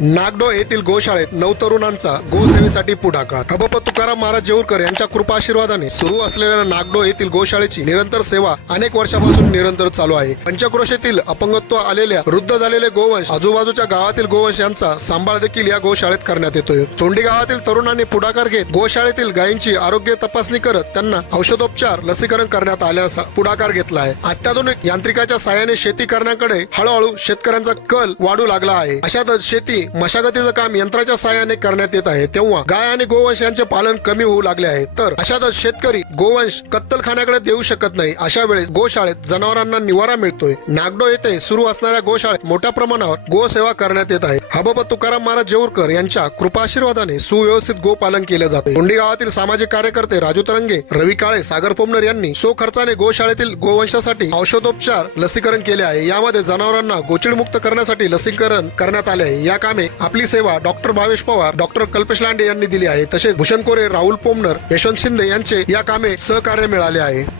नागडो येथील गोशाळेत नऊ तरुणांचा गोसेवेसाठी पुढाकार. हबप तुकाराम महाराज जेऊरकर यांच्या कृपा आशीर्वादाने सुरू असलेल्या नागडो येथील गोशाळेची निरंतर सेवा अनेक वर्षापासून निरंतर चालू आहे. पंचक्रोशेतील अपंगत्व आलेल्या वृद्ध झालेले गोवंश आजूबाजूच्या गावातील गोवंश यांचा सांभाळ देखील या गोशाळेत करण्यात येतोय. चोंडी गावातील तरुणांनी पुढाकार घेत गोशाळेतील गायींची आरोग्य तपासणी करत त्यांना औषधोपचार लसीकरण करण्यात आल्याचा पुढाकार घेतला आहे. अत्याधुनिक यांत्रिकाच्या साहाय्याने शेती करण्याकडे हळूहळू शेतकऱ्यांचा कल वाढू लागला आहे. अशातच शेती मशागतीचं काम यंत्राच्या सहाय्याने करण्यात येत आहे. तेव्हा गाय आणि गोवंश यांचे पालन कमी होऊ लागले आहे. तर अशातच शेतकरी गोवंश कत्तलखान्याकडे देऊ शकत नाही. अशा वेळेस गोशाळेत जनावरांना निवारा मिळतोय. नागडो येथे सुरू असणाऱ्या गोशाळेत मोठ्या प्रमाणावर गोसेवा करण्यात येत आहे. हबप तुकाराम महाराज जेऊरकर यांच्या कृपाशीर्वादाने सुव्यवस्थित गोपालन केले जाते. कोंडी गावातील सामाजिक कार्यकर्ते राजू तरंगे रवी काळे सागर पोमनर यांनी सो खर्चाने गोशाळेतील गोवंशासाठी औषधोपचार लसीकरण केले आहे. यामध्ये जनावरांना गोचिडमुक्त करण्यासाठी लसीकरण करण्यात आले आहे. या कामे आपली सेवा डॉक्टर भावेश पवार डॉक्टर कल्पेश लांडे यांनी दिली आहे. तसेच भूषण कोरे राहुल पोमनर यशवंत शिंदे यांचे या कामे सहकार्य मिळाले आहे.